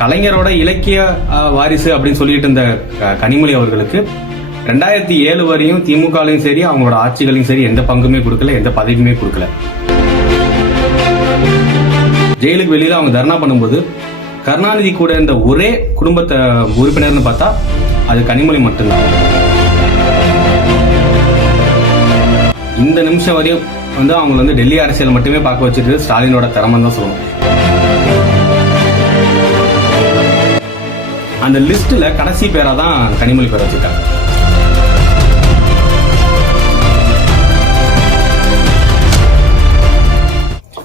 கலைஞரோட இலக்கிய வாரிசு அப்படின்னு சொல்லிட்டு இருந்த கனிமொழி அவர்களுக்கு ரெண்டாயிரத்தி ஏழு வரையும் திமுகலையும் சரி அவங்களோட ஆட்சிகளையும் சரி எந்த பங்குமே கொடுக்கல எந்த பதவியுமே கொடுக்கல. ஜெயிலுக்கு வெளியில அவங்க தர்ணா பண்ணும்போது கருணாநிதி கூட இருந்த ஒரே குடும்பத்தை உறுப்பினர்னு பார்த்தா அது கனிமொழி மட்டும்தான். இந்த நிமிஷம் வரையும் வந்து அவங்க வந்து டெல்லி அரசியல் மட்டுமே பார்க்க வச்சுட்டு ஸ்டாலினோட திறமை தான் சொல்லணும் அந்த லிஸ்ட்ல கடைசி பேரா தான் கனிமொழி பேர் வச்சுட்டாங்க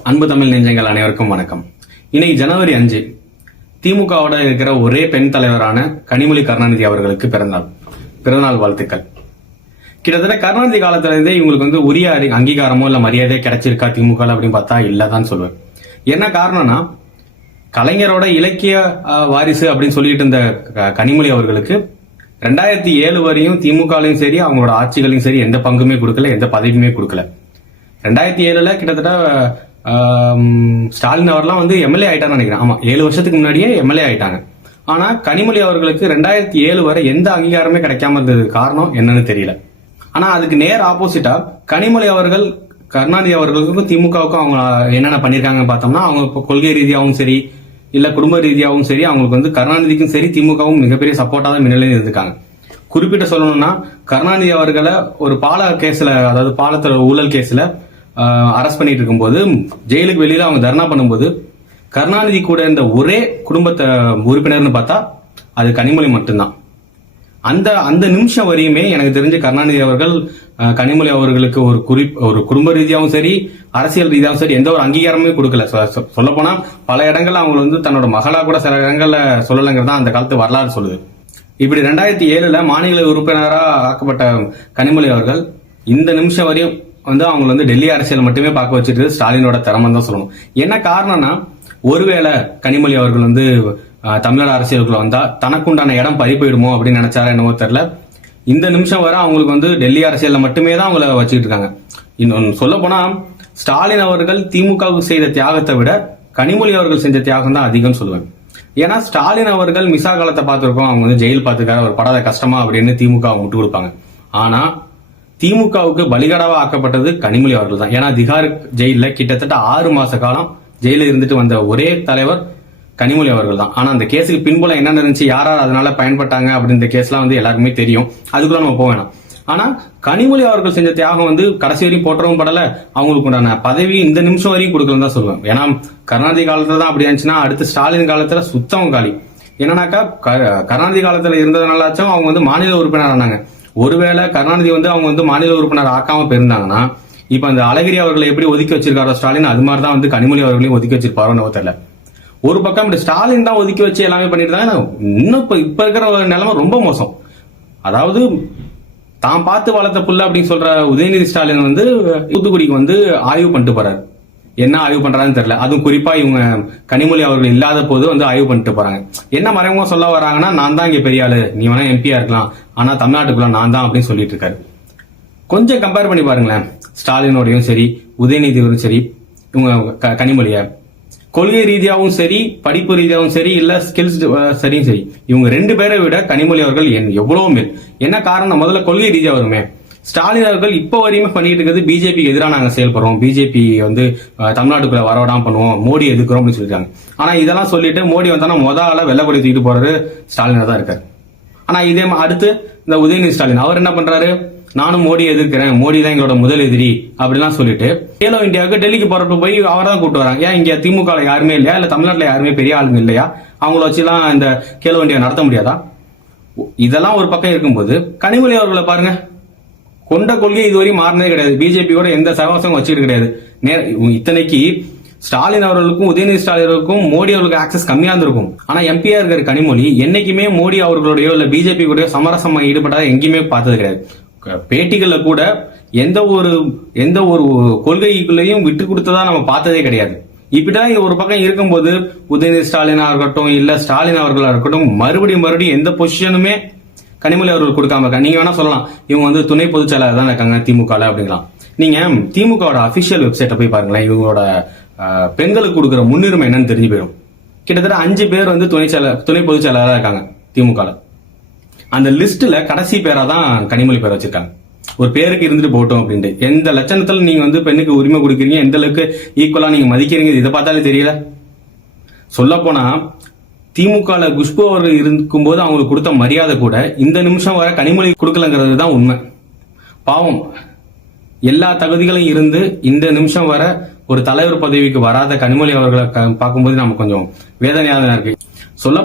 அன்பு தமிழ் நெஞ்சங்கள் அனைவருக்கும் வணக்கம். இன்னைக்கு ஜனவரி அஞ்சு. திமுகவோட இருக்கிற ஒரே பெண் தலைவரான கனிமொழி கருணாநிதி அவர்களுக்கு பிறந்தாள் பிறந்தநாள் வாழ்த்துக்கள். கிட்டத்தட்ட கருணாநிதி காலத்திலிருந்தே இவங்களுக்கு வந்து உரிய அங்கீகாரமோ இல்ல மரியாதையோ கிடைச்சிருக்கா திமுக அப்படின்னு பார்த்தா இல்லதான் சொல்லுவேன் என்ன காரணம்னா கலைஞரோட இலக்கிய வாரிசு அப்படின்னு சொல்லிட்டு இருந்த க- கனிமொழி அவர்களுக்கு ரெண்டாயிரத்தி ஏழு வரையும் திமுகலையும் சரி அவங்களோட ஆட்சிகளையும் சரி எந்த பங்குமே கொடுக்கல எந்த பதவியுமே கொடுக்கல. ரெண்டாயிரத்தி ஏழுல கிட்டத்தட்ட ஸ்டாலின் அவர்லாம் வந்து எம்எல்ஏ ஆயிட்டான்னு நினைக்கிறேன். ஆமா ஏழு வருஷத்துக்கு முன்னாடியே எம்எல்ஏ ஆயிட்டாங்க. ஆனா கனிமொழி அவர்களுக்கு ரெண்டாயிரத்தி ஏழு வரை எந்த அங்கீகாரமே கிடைக்காம இருந்தது காரணம் என்னன்னு தெரியல. ஆனா அதுக்கு நேர் ஆப்போசிட்டா கனிமொழி அவர்கள் கருணாநிதி அவர்களுக்கும் திமுகவுக்கும் அவங்க என்னென்ன பண்ணியிருக்காங்கன்னு பார்த்தோம்னா அவங்க கொள்கை ரீதியாகவும் சரி இல்ல குடும்ப ரீதியாகவும் சரி அவங்களுக்கு வந்து கருணாநிதிக்கும் சரி திமுகவும் மிகப்பெரிய சப்போர்ட்டாக தான் முன்னிலையில் இருந்திருக்காங்க. குறிப்பிட்ட சொல்லணும்னா கருணாநிதி அவர்களை ஒரு பால கேஸ்ல அதாவது பாலத்துல ஊழல் கேஸ்ல அரெஸ்ட் பண்ணிட்டு இருக்கும்போது ஜெயிலுக்கு வெளியில அவங்க தர்ணா பண்ணும்போது கருணாநிதி கூட இருந்த ஒரே குடும்பத்தை உறுப்பினர்னு பார்த்தா அது கனிமொழி மட்டும்தான். அந்த அந்த நிமிஷம் வரையுமே எனக்கு தெரிஞ்ச கருணாநிதி அவர்கள் கனிமொழி அவர்களுக்கு ஒரு குறி ஒரு குடும்ப ரீதியாகவும் சரி அரசியல் ரீதியாகவும் சரி எந்த ஒரு அங்கீகாரமே கொடுக்கல. சொல்ல போனா பல இடங்கள்ல அவங்க வந்து தன்னோட மகளா கூட சில இடங்கள்ல சொல்லலைங்கிறதா அந்த காலத்து வரலாறு சொல்லுது. இப்படி ரெண்டாயிரத்தி ஏழுல மாநில உறுப்பினராக ஆக்கப்பட்ட கனிமொழி அவர்கள் இந்த நிமிஷம் வரையும் வந்து அவங்க வந்து டெல்லி அரசியல் மட்டுமே பார்க்க வச்சுட்டு ஸ்டாலினோட திறமை தான் சொல்லணும். என்ன காரணம்னா ஒருவேளை கனிமொழி அவர்கள் வந்து தமிழர் அரசியலுக்குள்ள வந்தா தனக்குண்டான இடம் பறி போயிடுமோ அப்படின்னு நினைச்சாரா என்னவோ தெரியல. இந்த நிமிஷம் வரை அவங்களுக்கு வந்து டெல்லி அரசியல்ல மட்டுமே தான் அவங்கள வச்சுக்கிட்டு இருக்காங்க. இன்னொன்னு சொல்ல போனா ஸ்டாலின் அவர்கள் திமுகவுக்கு செய்த தியாகத்தை விட கனிமொழி அவர்கள் செஞ்ச தியாகம் தான் அதிகம்னு சொல்லுவேன். ஏன்னா ஸ்டாலின் அவர்கள் மிசா காலத்தை பார்த்துருக்கோம் அவங்க வந்து ஜெயில் பார்த்துக்கார ஒரு படாத கஷ்டமா அப்படின்னு திமுக அவங்க விட்டு கொடுப்பாங்க. ஆனா திமுகவுக்கு பலிகடாவா ஆக்கப்பட்டது கனிமொழி அவர்கள் தான். ஏன்னா திகார் ஜெயில கிட்டத்தட்ட ஆறு மாச காலம் ஜெயில இருந்துட்டு வந்த ஒரே தலைவர் கனிமொழி அவர்கள் தான். ஆனா அந்த கேஸுக்கு பின்புலம் என்ன இருந்துச்சு யார் யார் அதனால பயன்பட்டாங்க அப்படின்ற கேஸ்லாம் வந்து எல்லாருக்குமே தெரியும். அதுக்குள்ள நம்ம போக வேணாம். ஆனா கனிமொழி அவர்கள் செஞ்ச தியாகம் வந்து கடைசி வரையும் போற்றவும் படல அவங்களுக்கு உண்டான பதவி இந்த நிமிஷம் வரையும் கொடுக்கலன்னு தான் சொல்லுவேன். ஏன்னா கருணாநிதி காலத்துல தான் அப்படி இருந்துச்சுன்னா அடுத்து ஸ்டாலின் காலத்துல சுத்தம் காலி. என்னன்னாக்கா க- கருணாநிதி காலத்துல இருந்ததுனாலாச்சும் அவங்க வந்து மாநில உறுப்பினர் ஆனாங்க. ஒருவேளை கருணாநிதி வந்து அவங்க வந்து மாநில உறுப்பினர் ஆக்காம போயிருந்தாங்கன்னா இப்ப அந்த அழகிரி அவர்களை எப்படி ஒதுக்கி வச்சிருக்காரோ ஸ்டாலின் அது மாதிரி தான் வந்து கனிமொழி அவர்களையும் ஒதுக்கி வச்சிருப்பாரோ என்னவோ தெரியல. ஒரு பக்கம் இப்படி ஸ்டாலின் தான் ஒதுக்கி வச்சு எல்லாமே பண்ணிட்டு இருந்தாங்க இன்னும் இப்போ இப்போ இருக்கிற ஒரு நிலைமை ரொம்ப மோசம். அதாவது தான் பார்த்து வளர்த்த புள்ள அப்படின்னு சொல்ற உதயநிதி ஸ்டாலின் வந்து தூத்துக்குடிக்கு வந்து ஆய்வு பண்ணிட்டு போறாரு. என்ன ஆய்வு பண்றாருன்னு தெரியல. அதுவும் குறிப்பா இவங்க கனிமொழி அவர்கள் இல்லாத போது வந்து ஆய்வு பண்ணிட்டு போறாங்க. என்ன மறைமுகம் சொல்ல வராங்கன்னா நான் தான் இங்க பெரிய ஆளு. நீ வேணா எம்பியா இருக்கலாம். ஆனா தமிழ்நாட்டுக்குள்ள நான் தான் அப்படின்னு சொல்லிட்டு இருக்காரு. கொஞ்சம் கம்பேர் பண்ணி பாருங்களேன். ஸ்டாலினோடையும் சரி உதயநிதியோடும் சரி இவங்க க- கொள்கை ரீதியாகவும் சரி படிப்பு ரீதியாகவும் சரி இல்ல ஸ்கில்ஸ் சரியும் சரி. இவங்க ரெண்டு பேரை விட கனிமொழி அவர்கள் என் எவ்வளவு மேல். என்ன காரணம்? முதல்ல கொள்கை ரீதியா வருமே. ஸ்டாலின் அவர்கள் இப்போ வரையுமே பண்ணிட்டு இருக்கிறது பிஜேபிக்கு எதிராக நாங்க செயல்படுறோம். பிஜேபி வந்து தமிழ்நாட்டுக்குள்ள வரவிடாம பண்ணுவோம். மோடி எதுக்குறோம் அப்படின்னு சொல்லிருக்காங்க ஆனா இதெல்லாம் சொல்லிட்டு மோடி வந்தானா முத ஆள வெள்ளப்படி தூக்கிட்டு போறது ஸ்டாலினா தான் இருக்காரு. ஆனா இதே மா- அடுத்து இந்த உதயநிதி ஸ்டாலின். அவர் என்ன பண்றாரு? நானும் மோடி எதிர்க்கிறேன். மோடி தான் எங்களோட முதல் எதிரி அப்படிலாம் சொல்லிட்டு. கேலோ இந்தியாவுக்கு டெல்லிக்கு போறப்ப போய் அவரை தான் கூட்டு வராங்க. ஏன் இங்க திமுக யாருமே இல்லையா? இல்ல தமிழ்நாட்டில் யாருமே பெரிய ஆளுங்க இல்லையா? அவங்கள வச்சுலாம் இந்த கேலோ இந்தியா நடத்த முடியாதா? இதெல்லாம் ஒரு பக்கம் இருக்கும்போது கனிமொழி அவர்களை பாருங்க. கொண்ட கொள்கை இதுவரையும் மாறினதே கிடையாது. பிஜேபி கூட எந்த சகவாசமும் வச்சுட்டு கிடையாது. நே- இத்தனைக்கு ஸ்டாலின் அவர்களுக்கும் உதயநிதி ஸ்டாலின் அவர்களுக்கும் மோடி அவர்களுக்கு ஆக்சஸ் கம்மியா இருந்திருக்கும். ஆனா எம்பியா இருக்கிற கனிமொழி என்னைக்குமே மோடி அவர்களுடைய இல்ல பிஜேபி கூடயோ சமரசமாக ஈடுபட்டதா எங்கேயுமே பார்த்தது கிடையாது. பேட்டிகளில் கூட எந்த ஒரு எந்த ஒரு கொள்கைக்குள்ளேயும் விட்டு கொடுத்ததா நம்ம பார்த்ததே கிடையாது. இப்படிதான் ஒரு பக்கம் இருக்கும்போது உதயநிதி ஸ்டாலினா இருக்கட்டும் இல்ல ஸ்டாலின் அவர்களா இருக்கட்டும் மறுபடியும் மறுபடியும் எந்த பொசிஷனுமே கனிமொழி அவர்கள் கொடுக்காம இருக்காங்க. நீங்க வேணா சொல்லலாம். இவங்க வந்து துணை பொதுச் செயலாளர் தான் இருக்காங்க திமுக ல அப்படிங்கலாம். நீங்க திமுகவோட அபிஷியல் வெப்சைட்டை போய் பாருங்களேன். இவங்களோட பெண்களுக்கு கொடுக்குற முன்னுரிமை என்னன்னு தெரிஞ்சு போயிடும். கிட்டத்தட்ட அஞ்சு பேர் வந்து துணை செயலர் துணை பொதுச் செயலாளராக இருக்காங்க திமுகல. அந்த லிஸ்ட்ல கடைசி பேரா தான் கனிமொழி பேர் வச்சிருக்காங்க. ஒரு பேருக்கு இருந்துட்டு போட்டோம் அப்படின்ட்டு. எந்த லட்சணத்துல நீங்க வந்து பெண்ணுக்கு உரிமை கொடுக்குறீங்க? எந்த அளவுக்கு ஈக்குவலா நீங்க மதிக்கிறீங்க? இதை பார்த்தாலே தெரியல. சொல்ல போனா திமுகல குஷ்பு அவர்கள் இருக்கும்போது அவங்களுக்கு கொடுத்த மரியாதை கூட இந்த நிமிஷம் வர கனிமொழி கொடுக்கலங்கிறது தான் உண்மை. பாவம். எல்லா தகுதிகளும் இருந்து இந்த நிமிஷம் வர ஒரு தலைவர் பதவிக்கு வராத கனிமொழி அவர்களை க- பார்க்கும்போது நமக்கு கொஞ்சம் வேதனையாக தான் இருக்கு. சொல்ல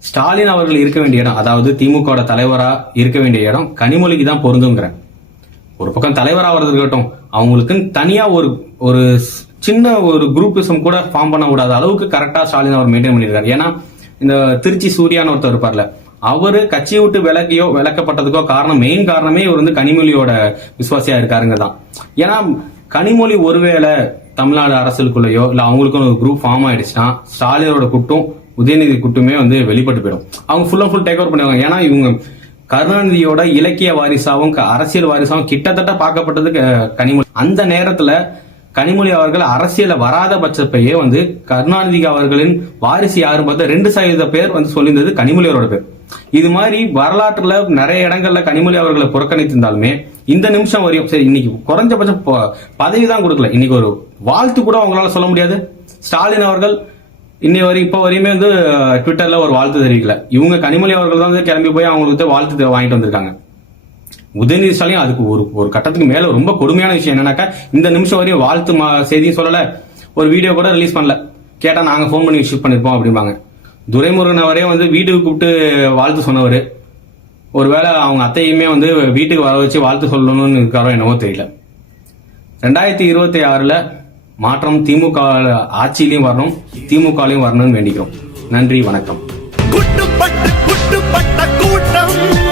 ஸ்டாலின் அவர்கள் இருக்க வேண்டிய இடம் அதாவது திமுக தலைவரா இருக்க வேண்டிய இடம் கனிமொழிக்கு தான் பொருந்துங்கிறேன் ஒரு பக்கம் தலைவராக வரது இருக்கட்டும் அவங்களுக்கு தனியா ஒரு ஒரு சின்ன ஒரு குரூப்பிசம் கூட ஃபார்ம் பண்ண கூடாத அளவுக்கு கரெக்டா ஸ்டாலின் அவர் மெயின்டைன் பண்ணியிருக்காரு. ஏன்னா இந்த திருச்சி சூர்யான்னு ஒருத்தர் இருப்பார்ல அவரு கட்சியை விட்டு விலக்கியோ விலக்கப்பட்டதுக்கோ காரணம் மெயின் காரணமே இவர் வந்து கனிமொழியோட விசுவாசியா இருக்காருங்க தான் ஏன்னா கனிமொழி ஒருவேளை தமிழ்நாடு அரசுக்குள்ளேயோ இல்ல அவங்களுக்கும் ஒரு குரூப் ஃபார்ம் ஆயிடுச்சுன்னா ஸ்டாலினோட குட்டும் உதயநிதி குட்டுமே வந்து வெளிப்பட்டு போயிடும். அவங்க full and full take over பண்ணுவாங்க. ஏன்னா இவங்க கருணாநிதியோட இலக்கிய வாரிசாவும் அரசியல் வாரிசாவும் கிட்டத்தட்ட பார்க்கப்பட்டது கனிமொழி. அந்த நேரத்துல கனிமொழி அவர்கள் அரசியல வராத பட்சத்தையே வந்து கருணாநிதி அவர்களின் வாரிசு யாரும் பார்த்தா ரெண்டு சதவீத பேர் வந்து சொல்லியிருந்தது கனிமொழி அவரோட பேர். இது மாதிரி வரலாற்றுல நிறைய இடங்கள்ல கனிமொழி அவர்களை புறக்கணித்திருந்தாலுமே இந்த நிமிஷம் வரையும் சரி இன்னைக்கு குறைஞ்சபட்சம் பதவி தான் கொடுக்கல. இன்னைக்கு ஒரு வாழ்த்து கூட அவங்களால சொல்ல முடியாது. ஸ்டாலின் அவர்கள் இன்னை வரைக்கும் இப்போ வரையுமே வந்து ட்விட்டரில் ஒரு வாழ்த்து தெரிவிக்கல. இவங்க கனிமொழி அவர்கள் தான் வந்து கிளம்பி போய் அவங்களுக்கு வந்து வாழ்த்து வாங்கிட்டு வந்திருக்காங்க. உதயநிதி ஸ்டாலின் அதுக்கு ஒரு ஒரு கட்டத்துக்கு மேலே ரொம்ப கொடுமையான விஷயம் என்னன்னாக்கா இந்த நிமிஷம் வரையும் வாழ்த்து மா- செய்தியும் சொல்லலை. ஒரு வீடியோ கூட ரிலீஸ் பண்ணல. கேட்டால் நாங்கள் ஃபோன் பண்ணி ஷூட் பண்ணியிருப்போம் அப்படிம்பாங்க. துரைமுருகன் அவரே வந்து வீட்டுக்கு கூப்பிட்டு வாழ்த்து சொன்னவர். ஒருவேளை அவங்க அத்தையுமே வந்து வீட்டுக்கு வர வச்சு வாழ்த்து சொல்லணும்னு இருக்காரோ என்னவோ தெரியல. ரெண்டாயிரத்தி இருபத்தி ஆறில் மாற்றம் திமுக ஆட்சியிலையும் வரணும் திமுகலையும் வரணும்னு வேண்டிக்கிறோம். நன்றி வணக்கம். கூட்டம்.